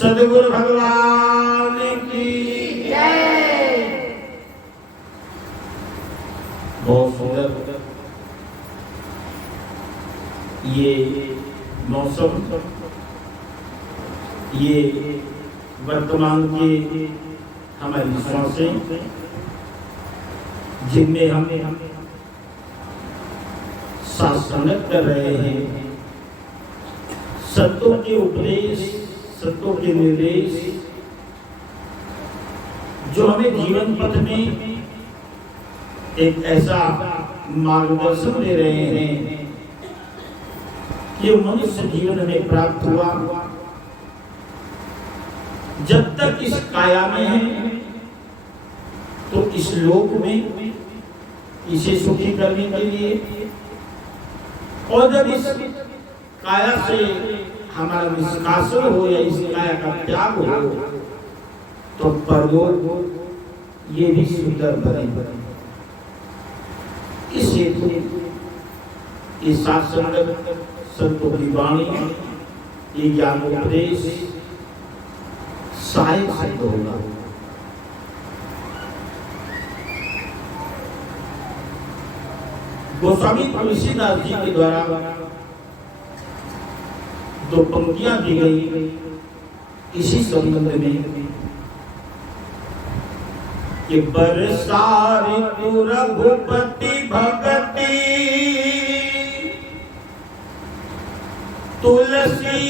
सद्गुरु भगवान की जय। बहुत सुंदर ये मौसम, ये वर्तमान की हमारी सांसें, जिनमें हम सत्संग कर रहे हैं, सत्यों के उपदेश, सत्यों के निर्देश जो हमें जीवन पथ में एक ऐसा मार्गदर्शन दे रहे हैं कि मनुष्य जीवन में प्राप्त हुआ। जब तक इस काया में है तो इस लोक में इसे सुखी करने के लिए, और जब इस काया से हमारा निष्कासन हो या इस काया का त्याग हो तो परलोक ये भी सुंदर बने। इस हेतु इस सत्संग, संतों की वाणी, ये ज्ञान उपदेश सहायक सिद्ध होगा। गोस्वामी तुलसीदास जी के द्वारा दो पंक्तियां दी गई इसी संबंध में कि बरसा ऋतु रघुपति भगति, तुलसी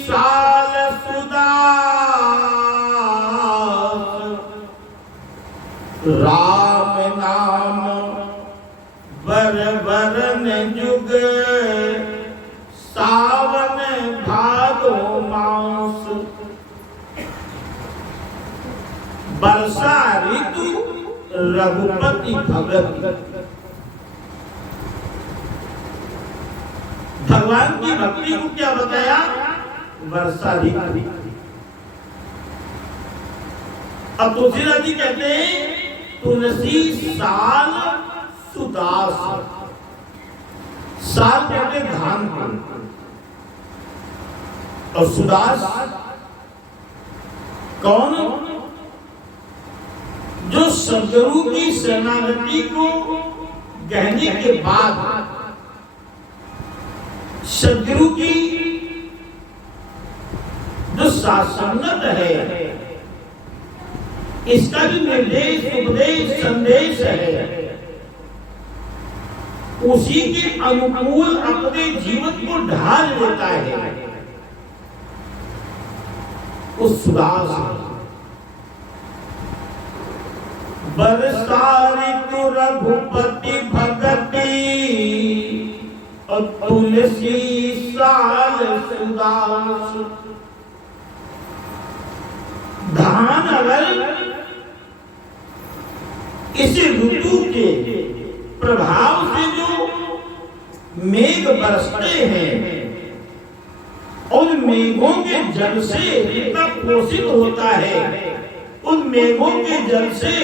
साल सुदास, राम नाम बर बरन जुग, सावन भादो मास। वर्षा ऋतु रघुपति भगत, भगवान की भक्ति को क्या बताया? वर्षा ऋतु। अब तुलसीदास जी कहते हैं तुलसी साल सुदास। साल कहते धान को, और सुदास कौन? जो सदगुरु की शरणागति को कहने के बाद सदगुरु की जो सासंगत है, इसका जो निर्देश, उपदेश, संदेश है, उसी के अनुकूल अपने जीवन को ढाल लेता है, उस सुदास। बरसा ऋतु रघुपति भगति, और तुलसी साल सुदास। धान अगर इस ऋतु के प्रभाव से जो मेघ बरसते हैं, उन मेघों के जल से जितना पोषित होता है, उन मेघों के जल से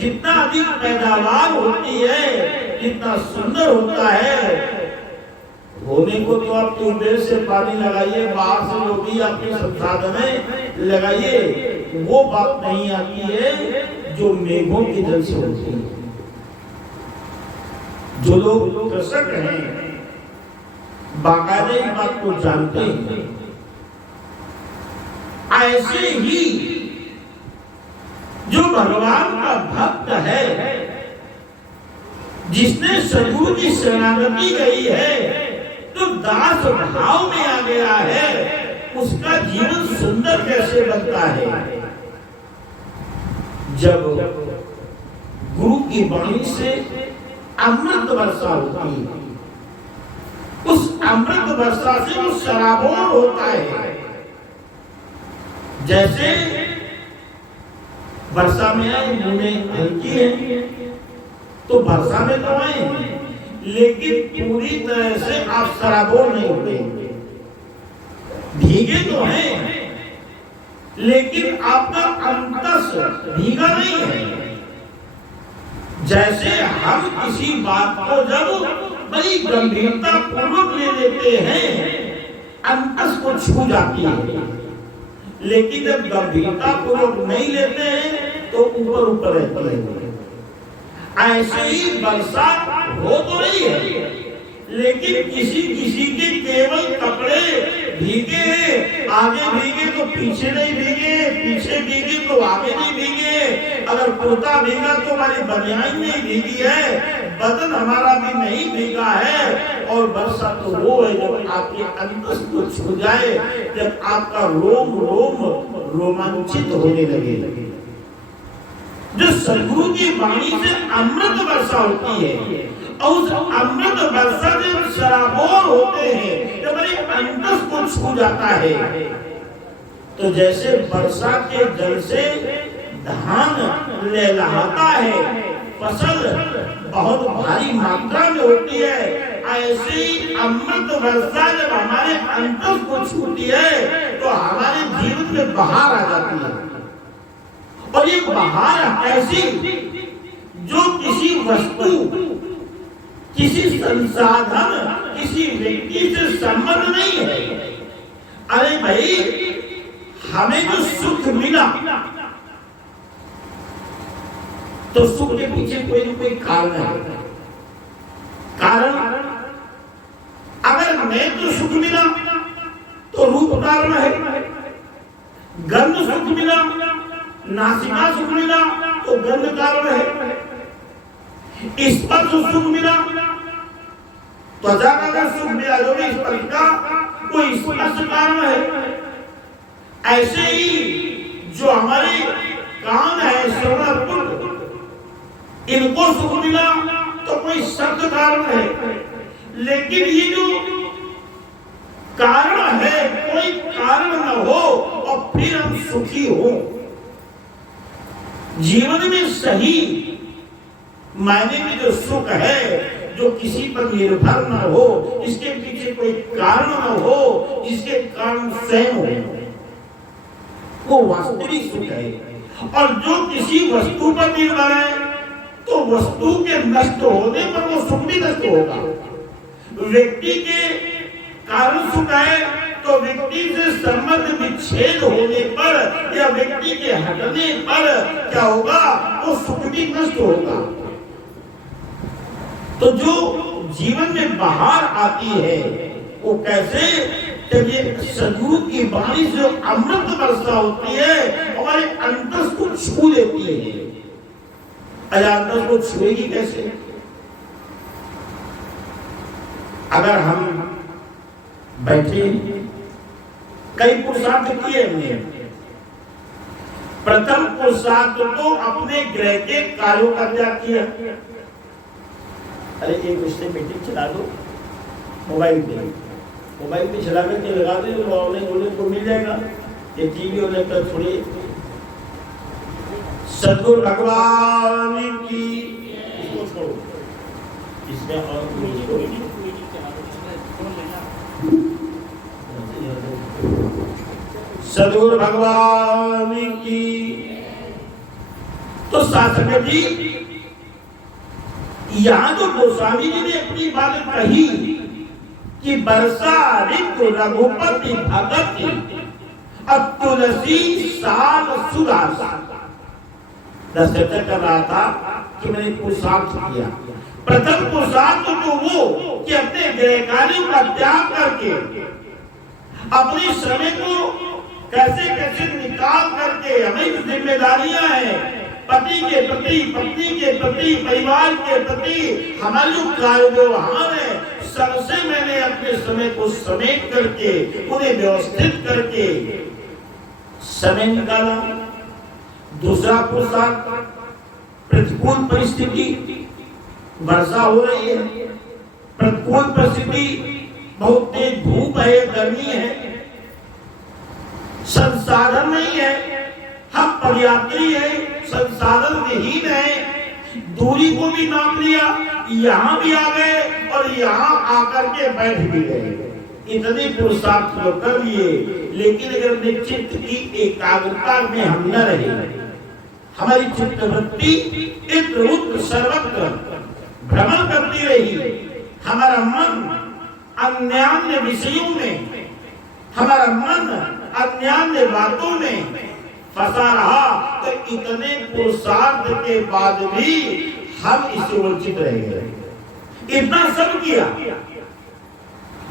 जितना अधिक पैदावार होती है, जितना सुंदर होता है, होने को तो आप ट्यूबवेल से पानी लगाइए, बाहर से जो भी आपके संसाधन है लगाइए, वो बात नहीं आती है जो मेघों के जल से होती है। जो लोग कृषक हैं बाकायदे इस बात को जानते हैं। ऐसे ही जो भगवान का भक्त है, जिसने सद्गुरु की शरणागति गई है, तो दास भाव में आ गया है, उसका जीवन सुंदर कैसे बनता है? जब गुरु की वाणी से अमृत वर्षा होती है, उस अमृत वर्षा से वो शराबोर होता है। जैसे वर्षा में आए बूंदें हल्की है तो वर्षा में तो आए, लेकिन पूरी तरह से आप शराबोर नहीं होते, भीगे तो हैं, लेकिन आपका अंतस भीगा नहीं है। जैसे हम किसी बात को जब बड़ी गंभीरता पूर्वक ले लेते हैं, अंतस को छू जाती है, लेकिन जब गंभीरता पूर्वक नहीं लेते हैं तो ऊपर ऊपर रहती है। ऐसे ही वर्षा हो तो रही है, लेकिन किसी किसी के केवल कपड़े भीगे हैं, आगे भीगे तो पीछे नहीं भीगे, पीछे भीगे तो आगे नहीं भीगे। अगर कुर्ता भीगा तो हमारी बनियान नहीं भीगी है, बदन हमारा भी नहीं भीगा है। और वर्षा तो वो है जब आपके अंतस को छू जाए, जब आपका रोम रोम रोमांचित होने लगे। जो सदगुरु की वाणी से अमृत वर्षा होती है, और उस अमृत वर्षा जब सराबोर होते हैं, जब हमारे अंतस को छू जाता है, तो जैसे वर्षा के जल से धान लहलहाता है, फसल बहुत भारी मात्रा में होती है, ऐसे ही अमृत वर्षा जब हमारे अंतस को छूती है तो हमारे जीवन में बहार आ जाती है। और ये बहार ऐसी जो किसी वस्तु, किसी संसाधन, किसी व्यक्ति से संबंध नहीं है। अरे भाई, हमें जो सुख मिला तो सुख के पीछे कोई न कोई कारण है। कारण अगर मैं तो सुख मिला तो रूप कारण है, गंध सुख मिला, नासिका सुख मिला तो गंध कारण है, स्पर्श सुख मिला, त्वचा का अगर सुख मिला जो भी स्पर्श का, वो स्पर्श कारण है। ऐसे ही जो हमारे कान है, श्रवण, इनको सुख मिला तो कोई शब्द कारण है। लेकिन ये जो कारण है, कोई कारण न हो और फिर हम सुखी हो, जीवन में सही मायने में जो सुख है, जो किसी पर निर्भर न हो, इसके पीछे कोई कारण न हो, जिसके कारण स्वयं हो, वो वास्तविक सुख है। और जो किसी वस्तु पर निर्भर है तो वस्तु के नष्ट होने पर वो सुख भी नष्ट होगा। व्यक्ति के कारण सुख है तो व्यक्ति से संबंध विच्छेद होने पर या व्यक्ति के हटने पर क्या होगा, वो सुख भी नष्ट होगा। तो जो जीवन में बाहर आती है वो कैसे, जब ये सदगुरु की वाणी से अमृत वर्षा होती है, हमारे अंतस को छू लेती है। अंतस को छुएगी कैसे? अगर हम बैठे, कई पुरुषार्थ किए हमने। प्रथम पुरुषार्थ तो अपने ग्रह के कार्यों का त्याग किया। अरे एक रिश्ते मीटिंग चला दो मोबाइल पे चला करके लगा दो, ऑनलाइन होने को मिल जाएगा। ये टीवी और लैपटॉप छोड़िए। सद्गुरु भगवान की, इसको छोड़ो, इसमें और सद्गुरु भगवान की। तो शासक जी, यहाँ तो गोस्वामी जी ने अपनी बात कही कि वर्षा ऋतु रघुपति भगति तुलसी साल सुदासा। दशरथ कर रहा था कि मैंने पुरुषार्थ किया। प्रथम पुरुषार्थ तो वो कि अपने गृह कार्यों का त्याग करके अपने समय को कैसे कैसे निकाल करके, हमें जिम्मेदारियां हैं पति के प्रति, पत्नी के प्रति, परिवार के प्रति, हमारे जो कार्य व्यवहार है, सबसे मैंने अपने समय को समेट करके, उन्हें व्यवस्थित करके समय निकाला। दूसरा पुरुषार्थ, प्रतिकूल परिस्थिति, वर्षा हो रही है, प्रतिकूल परिस्थिति, बहुत तेज धूप है, गर्मी है, संसाधन नहीं है, हम पदयात्री है, संसाधन विहीन है, दूरी को भी नाप लिया, यहाँ भी आ गए और यहाँ आकर के बैठ भी गए। इतने पुरुषार्थ तो कर लिए, लेकिन अगर अपने चित्त की एकाग्रता में हम न रहे, हमारी चित्त वृत्ति इत्र उत्र सर्वत्र भ्रमण करती रही, हमारा मन अन्य विषयों में, हमारा मन अन्य बातों में फंसा रहा, तो इतने पुरुषार्थ के बाद भी हम इससे वंचित रह गए। इतना सब किया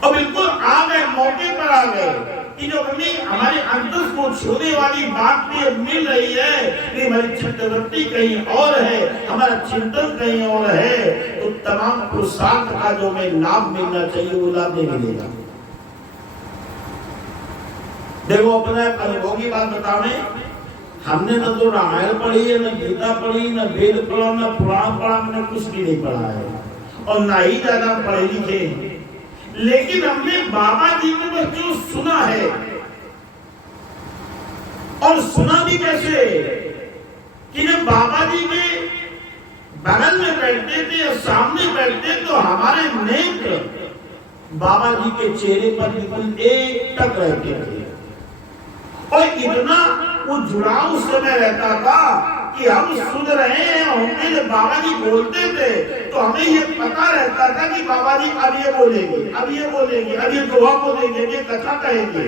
और बिल्कुल आ गए, मौके पर आ गए कि जो हमें हमारे अंतस को छूने वाली बात भी मिल रही है कि हमारी चित्तवृत्ति कहीं और है, हमारा चिंतन कहीं और है, तो तमाम पुरुषार्थ का जो हमें लाभ मिलना चाहिए वो लाभ नहीं मिलेगा। देखो अपने अनुभव की बात बताने, हमने न तो रामायण पढ़ी है, न गीता पढ़ी, न वेद पढ़ा, न पुराण पढ़ा, हमने कुछ भी नहीं पढ़ा है और ना ही ज्यादा पढ़े लिखे हैं। लेकिन हमने बाबा जी को बस जो सुना है, और सुना भी कैसे कि जब बाबा जी के बगल में बैठते थे या सामने बैठते तो हमारे नेत्र बाबा जी के चेहरे पर बिल्कुल एक टक रहते थे और इतना वो जुड़ाव उस समय रहता था कि हम सुन रहे हैं, हमने जब बाबा जी बोलते थे तो हमें ये पता रहता था कि बाबा जी अब ये बोलेंगे, अब ये बोलेंगे, अब ये दोहा बोलेंगे, ये कथा कहेंगे।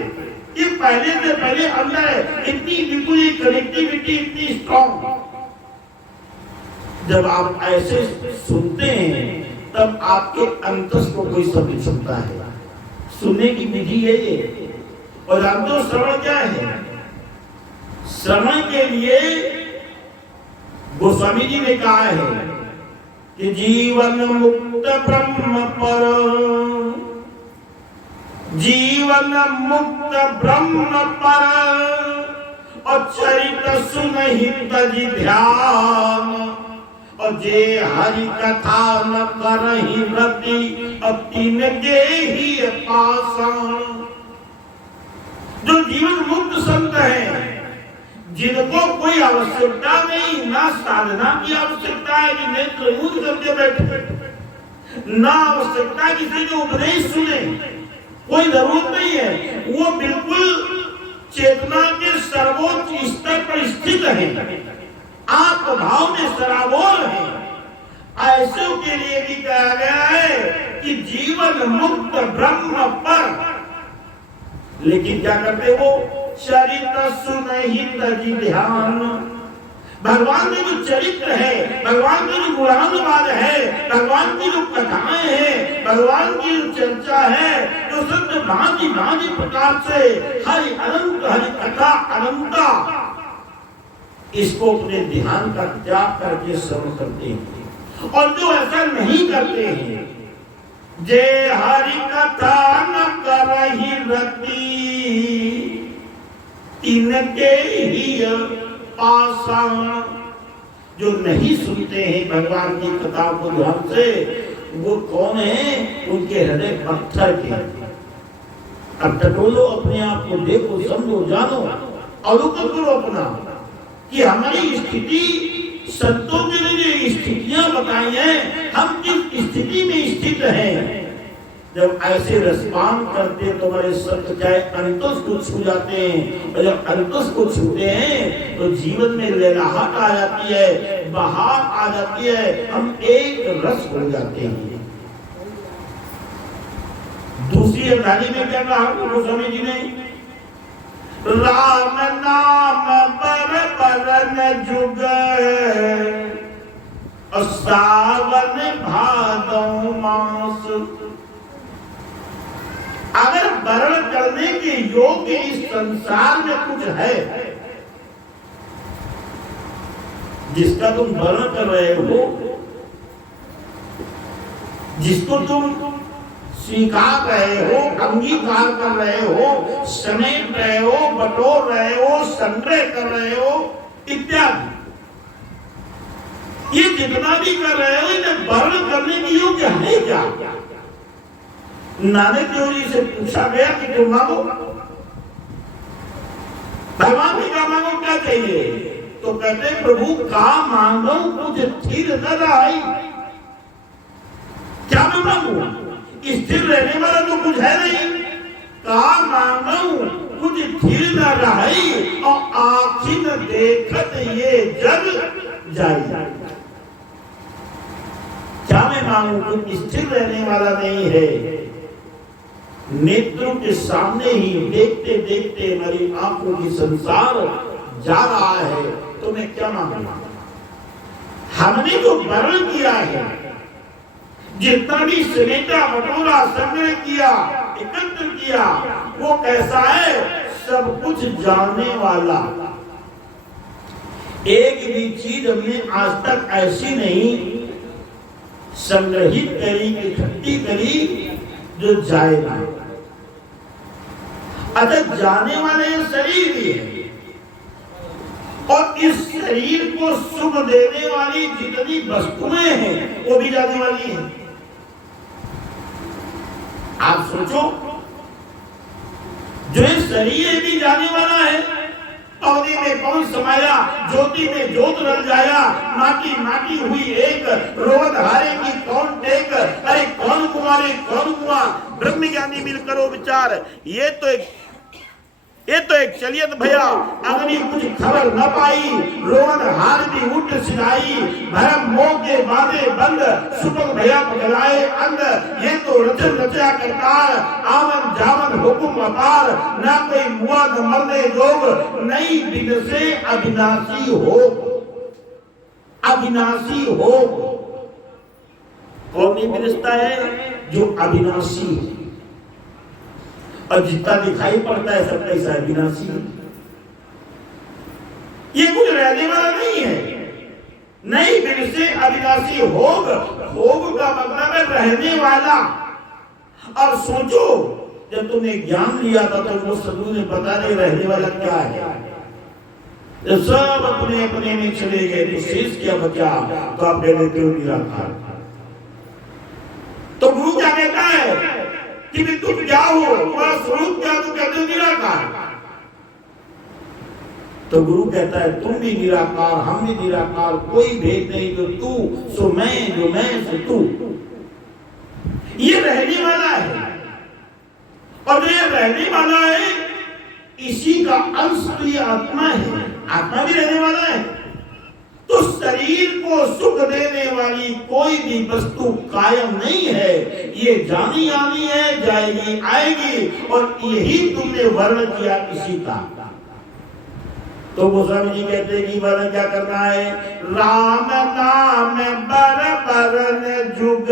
ये पहले से पहले अंदर इतनी बिल्कुल ये कनेक्टिविटी इतनी स्ट्रॉन्ग। जब आप ऐसे सुनते हैं तब आपके अंतस को कोई समझ सकता है। सुनने की विधि है ये। और आप तो श्रवण क्या है? श्रवण के लिए गोस्वामी जी ने कहा है कि जीवन मुक्त ब्रह्म पर, जीवन मुक्त ब्रह्म पर और चरित सुनहित जी ध्यान और जे हरि कथा न करहि रति तीन के ही पाषाण। जो जीवन मुक्त संत है, जिनको कोई आवश्यकता नहीं, ना साधना की आवश्यकता है कि नेत्र मूंद करके बैठे, ना आवश्यकता किसी के उपदेश सुने, कोई जरूरत नहीं है। वो बिल्कुल चेतना के सर्वोच्च स्तर पर स्थित है, आत्मभाव में सराबोर है। ऐसों के लिए भी कहा गया है कि जीवन मुक्त ब्रह्म पर। लेकिन क्या करते वो? चरित्र सुनहित जी ध्यान। भगवान के जो चरित्र है, भगवान के जो गुणानुवाद है, भगवान की जो कथाएं हैं, भगवान की जो चर्चा है, जो संत भांति भांति प्रकार से हरि अनंत, हरि कथा अनंता, इसको अपने ध्यान का त्याग करके श्रवण करते हैं। और जो ऐसा नहीं करते हैं, जे हरि कथा न करहि रति इनके ही पाषाण। जो नहीं सुनते हैं भगवान की कथा को ध्यान से, वो कौन है? उनके हृदय पत्थर के। अब टटोलो अपने आप को, देखो, समझो, जानो, अवलोकन करो अपना कि हमारी स्थिति, संतों के लिए जो स्थितियां बताई हैं, हम किस स्थिति में स्थित हैं। जब ऐसे रसपान करते तो हमारे संत चाहे अंतस को छू जाते हैं, और जब अंतस को छूते हैं तो जीवन में लहराहट आ जाती है, बहार आ जाती है, हम एक रस हो जाते हैं। दूसरी अध्याय में क्या कहा गोस्वामी जी ने? राम नाम पर बरन जुग और सावन भादौ मास। अगर वर्ण करने के योग्य इस संसार में कुछ है, जिसका तुम वर्ण कर रहे हो, जिसको तुम स्वीकार रहे हो, अंगीकार कर रहे हो, समेट रहे हो, बटोर रहे हो, संग्रह कर रहे हो इत्यादि, ये जितना भी कर रहे हो, इन्हें वर्ण करने के योग्य है क्या? नानक देव जी से पूछा गया कि तुम मांगो, भगवान जी का मांगो, क्या चाहिए? तो कहते प्रभु का मांगो कुछ स्थिर न रही। क्या मैं मांगू? स्थिर रहने वाला तो कुछ है नहीं। का मांगो कुछ स्थिर न रही और आखिर देखत ये जग जाई। क्या मैं मांगू? कुछ स्थिर रहने वाला नहीं है। नेत्रों के सामने ही देखते देखते हमारी आंखों की संसार जा रहा है, तो मैं क्या मांगूंगा? हमने जो वर्ण किया है, जितना भी समेटा बटोरा संग्रह किया, एकत्र किया, वो कैसा है? सब कुछ जानने वाला। एक भी चीज हमने आज तक ऐसी नहीं संग्रहित करी, इकट्ठी करी जो जाएगा। अच्छा, जाने वाले शरीर भी है, और इस शरीर को सुख देने वाली जितनी वस्तुएं हैं वो भी जाने वाली हैं। आप सोचो, जो ये शरीर भी जाने वाला है, पौधे में कौन समाया, ज्योति में ज्योत रल जाया, माटी माटी हुई एक, रोद हारे की कौन टेक, अरे कौन कुमारे कौन कुआ, ब्रह्म ज्ञानी मिल करो विचार। ये तो एक चलिए तो भैया, अग्नि कुछ खबर न पाई, रोवन हार भी उठ सिनाई, भरम मोह के बादे बंद, सुपक भैया पगलाए अंग। ये तो रचन रचा करतार, आवन जावन हुकुम अपार, ना कोई मुआ न मरने जोग, नई बिन से अविनाशी हो, अविनाशी हो। कौन ही बिनता है? जो अविनाशी है, और जितना दिखाई पड़ता है सब कैसा है? विनाशी। ये कुछ रहने वाला नहीं है। नहीं, बिन से अविनाशी होग, होग का मतलब है रहने वाला। और सोचो, जब तुमने ज्ञान लिया था तो वो सदगुरु ने बता रहे रहने वाला क्या है। जब सब अपने अपने में चले गए तो शेष क्या बचा? तो आप कहते हो निराकार। तो गुरु क्या कहता है कि तुम क्या हो, तुम्हारा स्वरूप क्या? तुम कहते हो निराकार। तो गुरु कहता है तुम भी निराकार, हम भी निराकार, कोई भेद नहीं, जो तू सो मैं, जो मैं सो तू। ये रहने वाला है, और ये रहने वाला है, इसी का अंश तो ये आत्मा है। आत्मा भी रहने वाला है। तो शरीर को सुख देने वाली कोई भी वस्तु कायम नहीं है, ये जानी आनी है, जाएगी आएगी, और यही तुमने वर्ण किया किसी का। तो गोस्वामी जी कहते हैं कि वर्ण क्या करना है? राम नाम बर बरन जुग।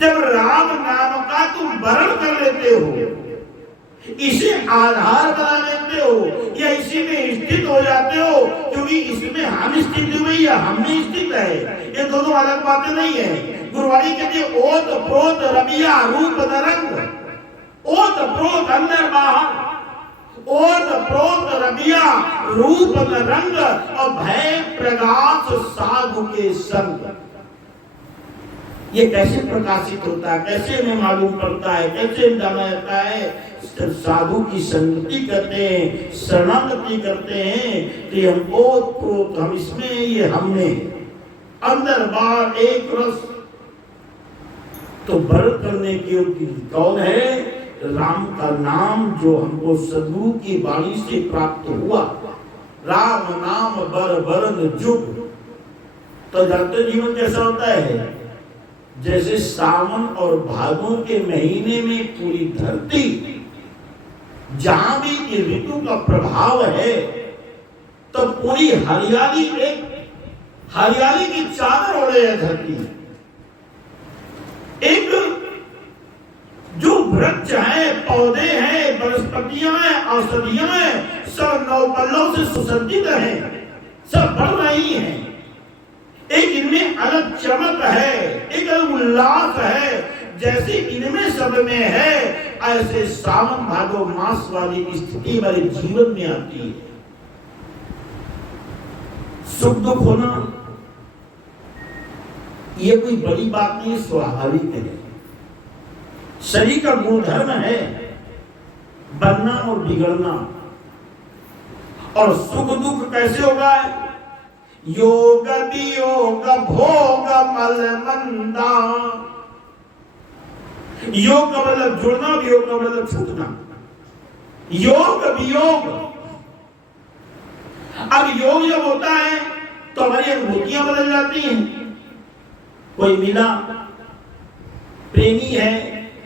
जब राम नाम का तुम वर्ण कर लेते हो, इसे आधार बना लेते हो, या इसी में स्थित हो जाते हो, क्योंकि इसमें हम स्थित हुए या हम में स्थित है, ये दोनों अलग बातें नहीं है। गुरुवाणी कहती है ओत प्रोत रबिया रूप नरंग। ओत प्रोत अंदर बाहर, ओत प्रोत रबिया रूप नरंग, और भय प्रकाश साधु के संग। ये कैसे प्रकाशित होता है, कैसे हमें मालूम पड़ता है, कैसे जाना जाता है? साधु की संगति करते हैं, शरणागति करते हैं, कि हम ओत प्रोत, हम इसमें, ये हमने, अंदर बाहर एक रस। तो वर्ण करने के कौन है? राम का नाम जो हमको सदगुरु की वाणी से प्राप्त हुआ। राम नाम बर बरन जुग। तो जानते जीवन कैसा होता है? जैसे सावन और भादों के महीने में पूरी धरती, जहां भी ये ऋतु का प्रभाव है, तो पूरी हरियाली, एक हरियाली की चादर ओढ़े है धरती। एक जो वृक्ष है, पौधे हैं, वनस्पतियां हैं, औषधियां हैं, सब नवपल्लों से सुसज्जित हैं, सब बढ़ रही हैं। एक इनमें अलग चमक है, एक अलग उल्लास है। जैसे इनमें सब में है, ऐसे सावन भादो मास वाली स्थिति हमारे जीवन में आती है। सुख दुख होना ये कोई बड़ी बात नहीं, स्वाभाविक है। शरीर का गुणधर्म है बनना और बिगड़ना। और सुख दुख कैसे होगा? योग वियोग भोग मल मंदा। योग का मतलब जुड़ना, वियोग का मतलब छूटना। योग वियोग। अब योग जब होता है तो हमारी अनुभूतियां बदल जाती हैं। कोई मिला, प्रेमी है,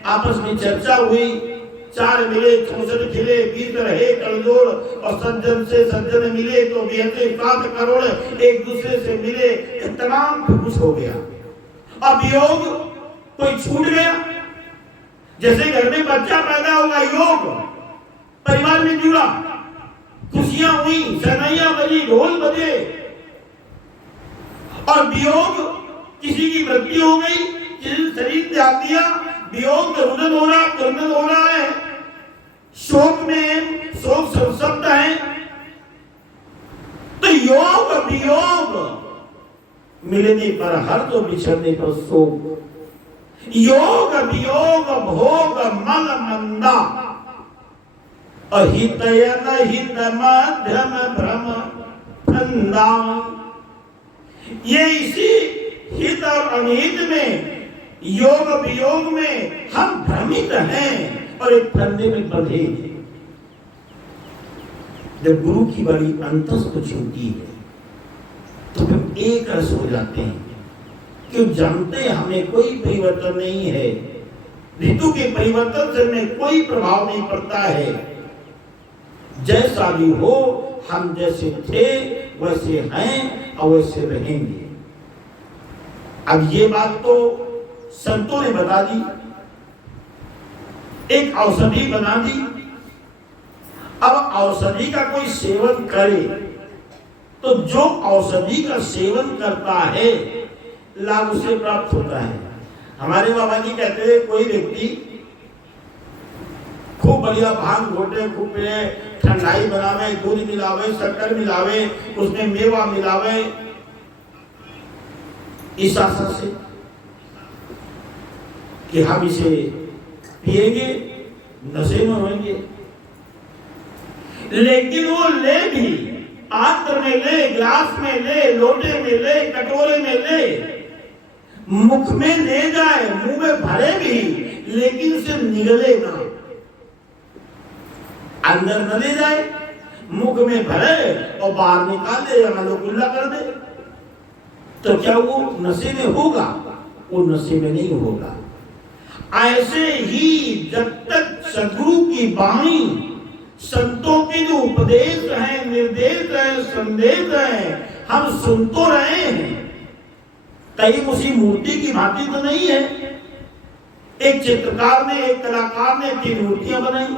आपस में चर्चा हुई, चार मिले चौसठ खिले, 20 रहे कलजोड़, और सज्जन से सज्जन मिले तो 7 करोड़, एक दूसरे से मिले, तमाम कुछ हो गया। अब योग कोई छूट गया, जैसे घर में बच्चा पैदा होगा, योग परिवार में जुड़ा, खुशियां हुई, शहनाइयां बजी, ढोल बजे, और वियोग किसी की मृत्यु हो गई, किसी शरीर त्याग दिया, वियोग रुदन हो रहा है, शोक में शोक संसप्त है। तो योग वियोग मिलने पर हर, तो बिछड़ने पर शोक। योग वियोग भोग मल मंदा, अहितयन हित मध्यम भ्रम फंदा। ये इसी हित और अनिहित में, योग वियोग में हम भ्रमित हैं और एक फंदे में बंधे। जब गुरु की बड़ी अंतस को छूटी है तो हम एक रस हो जाते हैं, क्यों जानते हैं हमें कोई परिवर्तन नहीं है, ऋतु के परिवर्तन से हमें कोई प्रभाव नहीं पड़ता है। जैसा भी हो, हम जैसे थे वैसे हैं और वैसे रहेंगे। अब ये बात तो संतों ने बता दी, एक औषधि बना दी। अब औषधि का कोई सेवन करे तो जो औषधि का सेवन करता है लाभ उसे प्राप्त होता है। हमारे बाबा जी कहते हैं, कोई व्यक्ति खूब बढ़िया भांग घोटे, खूब पिए, ठंडाई बनावे, दूध मिलावे, शक्कर मिलावे, उसमें मेवा मिलावे, इस आशा से कि हम इसे पिएंगे, नशे में होंगे। लेकिन वो ले भी, पात्र में ले, गिलास में ले, लोटे में ले, कटोरे में ले, मुख में ले जाए, मुंह में भरे भी, लेकिन उसे निगले ना, अंदर न ले जाए, मुख में भरे और बाहर निकाल दे, कुल्ला कर दे, तो क्या वो नशे में होगा? वो नशे में नहीं होगा। ऐसे ही जब तक सद्गुरु की वाणी, संतों के जो उपदेश हैं, निर्देश हैं, संदेश हैं, हम सुन तो रहे हैं, कहीं उसी मूर्ति की भांति तो नहीं है। एक चित्रकार ने, एक कलाकार ने 3 मूर्तियां बनाई,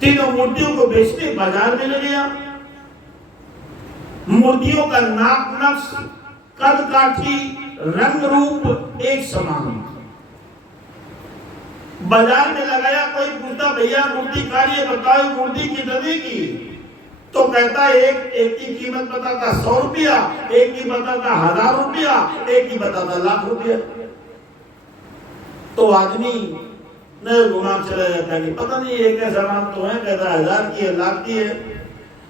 तीनों मूर्तियों को बेचने बाजार में ले गया। मूर्तियों का नाक नक्श, कद काठी, रंग रूप एक समान। बाजार में लगाया, कोई पूछता, भैया मूर्तिकार ये बताओ मूर्ति कितने की? तो कहता है, एक की कीमत बताता 100 रुपया, एक की बताता 1000 रुपया, एक की बताता लाख रुपया। तो आदमी न घुमा चला जाता है कि पता नहीं ये क्या सामान तो है, कहता 1000 की है, लाख की है।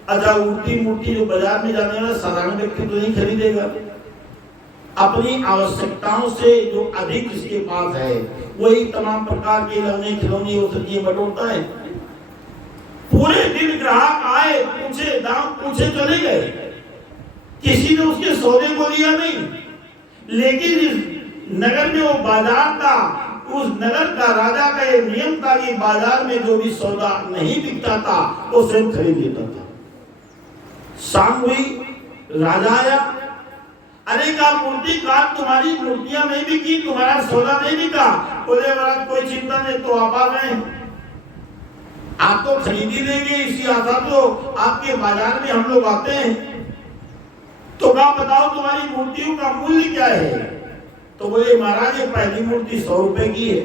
अच्छा, उल्टी मूर्ति जो बाजार में जाने वाला साधारण व्यक्ति तो नहीं खरीदेगा। अपनी आवश्यकताओं से जो अधिक जिसके पास है वही तमाम प्रकार के खिलौने खिलौने औषधियां बटोरता है। पूरे दिन ग्राहक आए, पूछे दाम, पूछे चले गए, किसी ने उसके सौदे को लिया नहीं। लेकिन इस नगर में वो बाजार था, उस नगर का राजा का ये नियम था कि बाजार में जो भी सौदा नहीं बिकता था वो स्वयं खरीद लेता था। शाम हुई, राजा आया, अरे का मूर्तिकार तुम्हारी मूर्तियां नहीं बिकी, तुम्हारा सौदा नहीं बिका। बोले महाराज कोई चिंता नहीं, तो आप आ गए, आप तो खरीदी लेंगे, इसी आशा तो आपके बाजार में हम लोग आते हैं। तो कहा बताओ तुम्हारी मूर्तियों का मूल्य क्या है? तो बोले महाराज ये पहली मूर्ति 100 रुपए की है,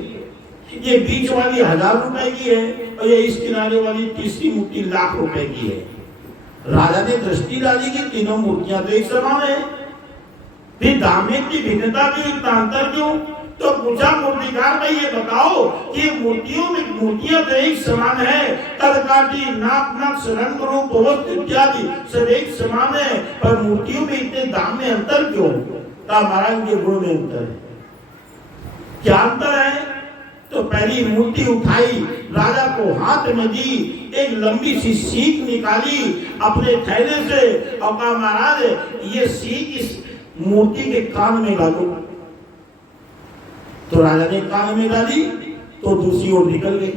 ये बीच वाली 1000 रुपए की है, और ये इस किनारे वाली तीसरी मूर्ति लाख रुपए की है। राजा ने दृष्टि डाली कि तीनों मूर्तियां तो एक समान है, फिर दाम की भिन्नता क्यों, इतना अंतर क्यों? तो पूछा मूर्तिकार भाई ये बताओ कि मूर्तियों में मूर्तियां तो एक समान है, कदकाठी, नाप नक्श, रंग रूप, वस्त्र इत्यादि सब एक समान है, पर मूर्तियों में इतने दाम में अंतर क्यों? कहा महाराज के गुण में अंतर है। क्या अंतर है? तो पहली मूर्ति उठाई, राजा को हाथ में दी, एक लंबी सी सीख निकाली अपने थैले से और कहा महाराज ये सीख इस मूर्ति के कान में डालो। तो राजा ने कान में डाली तो दूसरी ओर निकल गई।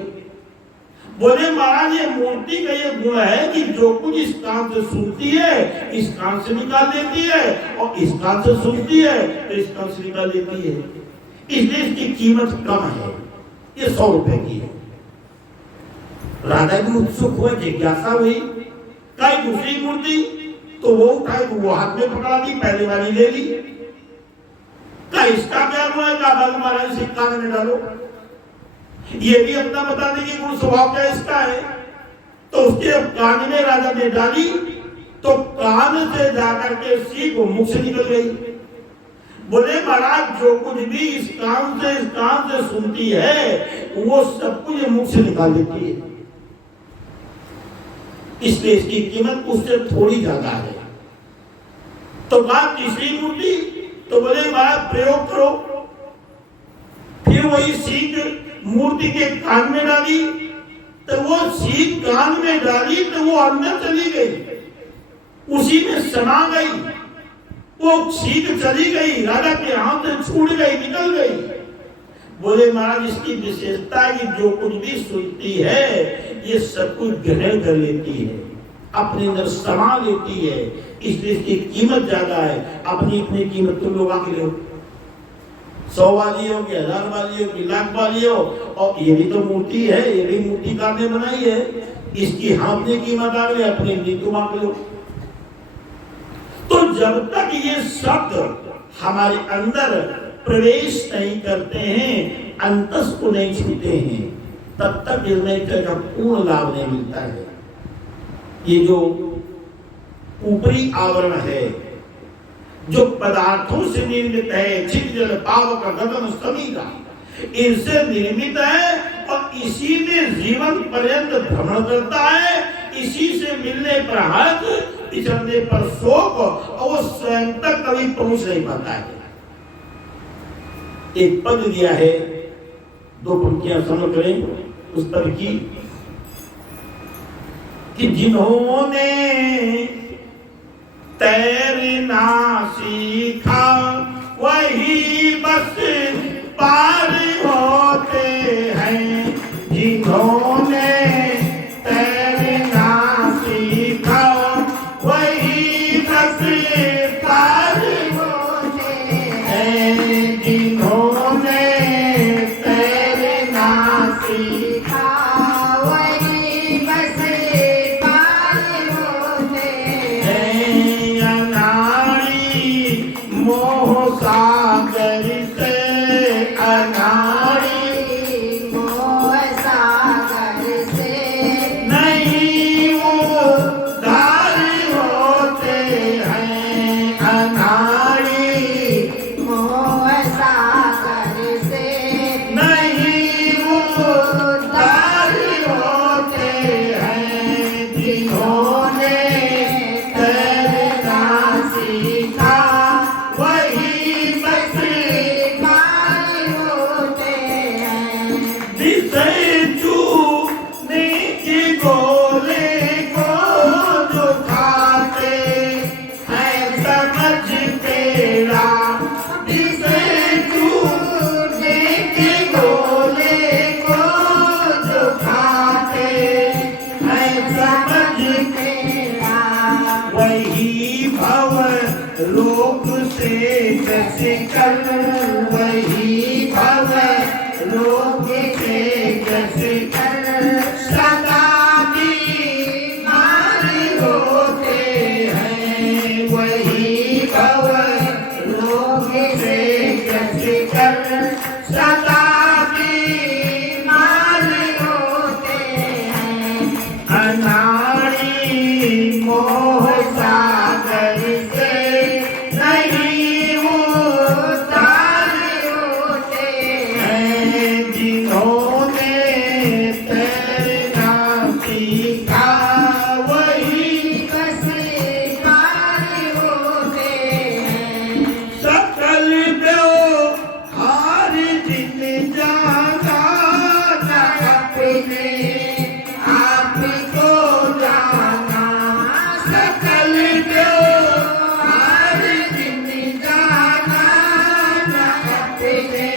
बोले महाराज ये मूर्ति का ये गुण है कि जो कुछ इस कान से सुनती है इस कान से निकाल देती है, और इस कान से सुनती है तो इस कान से निकाल देती है, इसलिए इसकी कीमत कम है, ये 100 रुपए की है। राजा भी उत्सुक हुए, जिज्ञासा हुई, कई दूसरी मूर्ति, तो वो उठाई, वो हाथ में पकड़ा दी, पहले वाली ले ली। का इसका क्या गुण है? का बल महाराज सिक्का में डालो, ये भी अपना बताने की गुण स्वभाव क्या इसका है। तो उसके कान में राजा ने डाली तो कान से जाकर के सीख मुख से निकल गई। बोले महाराज जो कुछ भी इस कान से सुनती है वो सब कुछ मुख से निकाल देती है, इसलिए इसकी कीमत उससे थोड़ी ज्यादा है। तो बात तीसरी मूर्ति, तो बोले महाराज प्रयोग करो। फिर वही सीख मूर्ति के कान में डाली, तो वो सीख कान में डाली तो वो अंदर चली गई, उसी में समा गई, वो सीख चली गई, राजा के हाथ से छूट गई, निकल गई। बोले महाराज इसकी विशेषता है कि जो कुछ भी सुनती है ये सब कुछ ग्रहण कर लेती है, अपने अंदर समा लेती है, इसलिए इसकी कीमत ज्यादा है। अपनी अपनी कीमत तुम लोग आके लो, 100 वाली हो कि 1000 वाली हो कि लाख वाली हो, और ये भी तो मूर्ति है, ये भी मूर्तिकार ने बनाई है, इसकी हम अपनी कीमत आ गई, अपनी नीतु मांग लो। तो जब तक ये शब्द हमारे अंदर प्रवेश नहीं करते हैं, अंतस को नहीं छूते हैं, तब तक निर्णय का पूर्ण लाभ नहीं मिलता है। ये जो ऊपरी आवरण है जो पदार्थों से निर्मित है, छिद जल पावक गगन समीरा, इनसे निर्मित है और इसी में जीवन पर्यंत भ्रमण करता है, इसी से मिलने पर हर्ष, बिछड़ने पर शोक, और वो स्वयं तक कभी पहुंच नहीं पाता है। एक पद दिया है, 2 पंक्तियां समझ करें उस पद की, कि जिन्होंने तैरना सीखा वही बस पार होते हैं, जिन्होंने तैरना सीखा वही बस पार होते हैं, जिन्होंने तैरना सीखा वही बस पार होते हैं, अनाड़ी मोह सागर से, अनाड़ी मोह सागर से नहीं उद्धार होते हैं, अनाड़ी मोह सागर से नहीं उद्धार होते हैं, जिन्होंने तैरना सीखा वही बस पार होते हैं, विषय चूने के गोले को जो खाते हैं समझ तेरा, विषय चूने के गोले को जो खाते हैं समझ तेरा, वही भव रोग से जैसे कर, वही भव रोग से जैसे कर, सदा बीमार होते हैं, वही भव रोग से जैसे कर, सदा बीमार होते हैं, अनाड़ी मोह सागर से नहीं उद्धार होते हैं, जिन्होंने तैरना सीखा वही बस पार होते हैं, सकल व्यवहार जिन जाना न अपने आपको जाना, सकल व्यवहार जिन जाना न अपने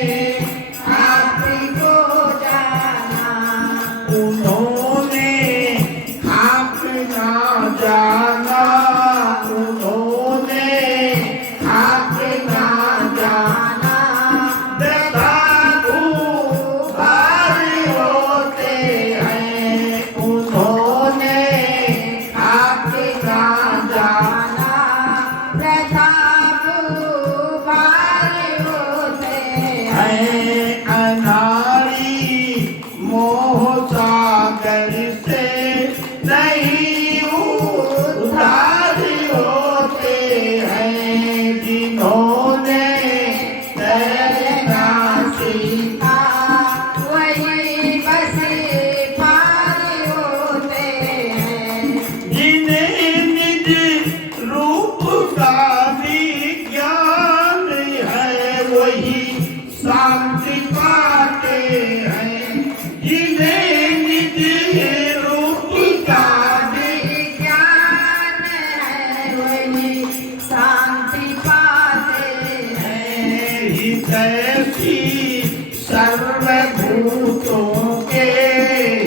सर्वभूतों के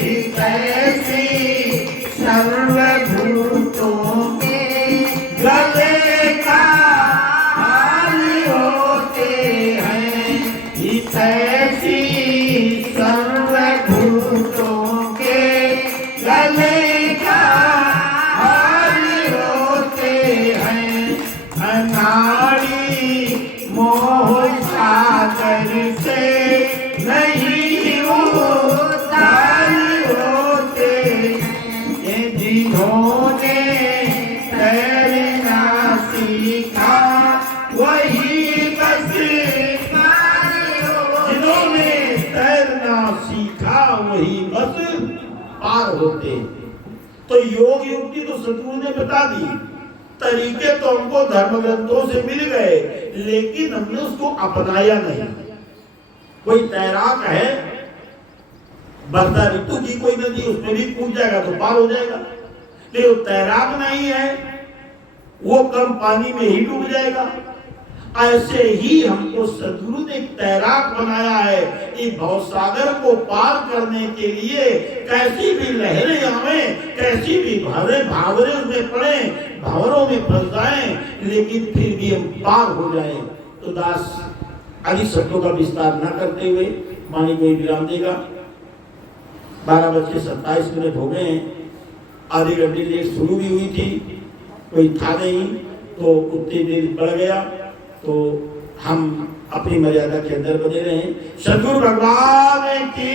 हितैषी, सर्वभूतों के गले का हाल होते हैं हितैषी, सर्वभूतों के गले का हाल होते हैं। अनाड़ी मोह सागर से नहीं उतार होते, ये जिन्होंने तैरना सीखा वही बस पार होते, जिन्होंने तैरना सीखा वही बस पार होते। तो योग युक्ति तो सतगुरु ने बता दी, तरीके तो हमको धर्म ग्रंथों से मिल गए, लेकिन हमने उसको अपनाया नहीं। कोई तैराक है, बरसा ऋतु की कोई नदी उसमें भी कूद जाएगा तो पार हो जाएगा, लेकिन तैराक नहीं है, वो कम पानी में ही डूब जाएगा। ऐसे ही हमको सद्गुरु ने तैराक बनाया है। इस भवसागर को पार करने के लिए कैसी भी लहरें आवे, कैसी भी भावरे उसमें पड़े, भावरों में फंस जाए, लेकिन फिर भी हम पार हो जाए। तो दास अधिक शब्दों का विस्तार न करते हुए वाणी को विराम देगा। 12:27 हो गए हैं। आधी घंटे लेट शुरू भी हुई थी, कोई था नहीं तो उतनी देर बढ़ गया, तो हम अपनी मर्यादा के अंदर बने रहे। सद्गुरु भगवान की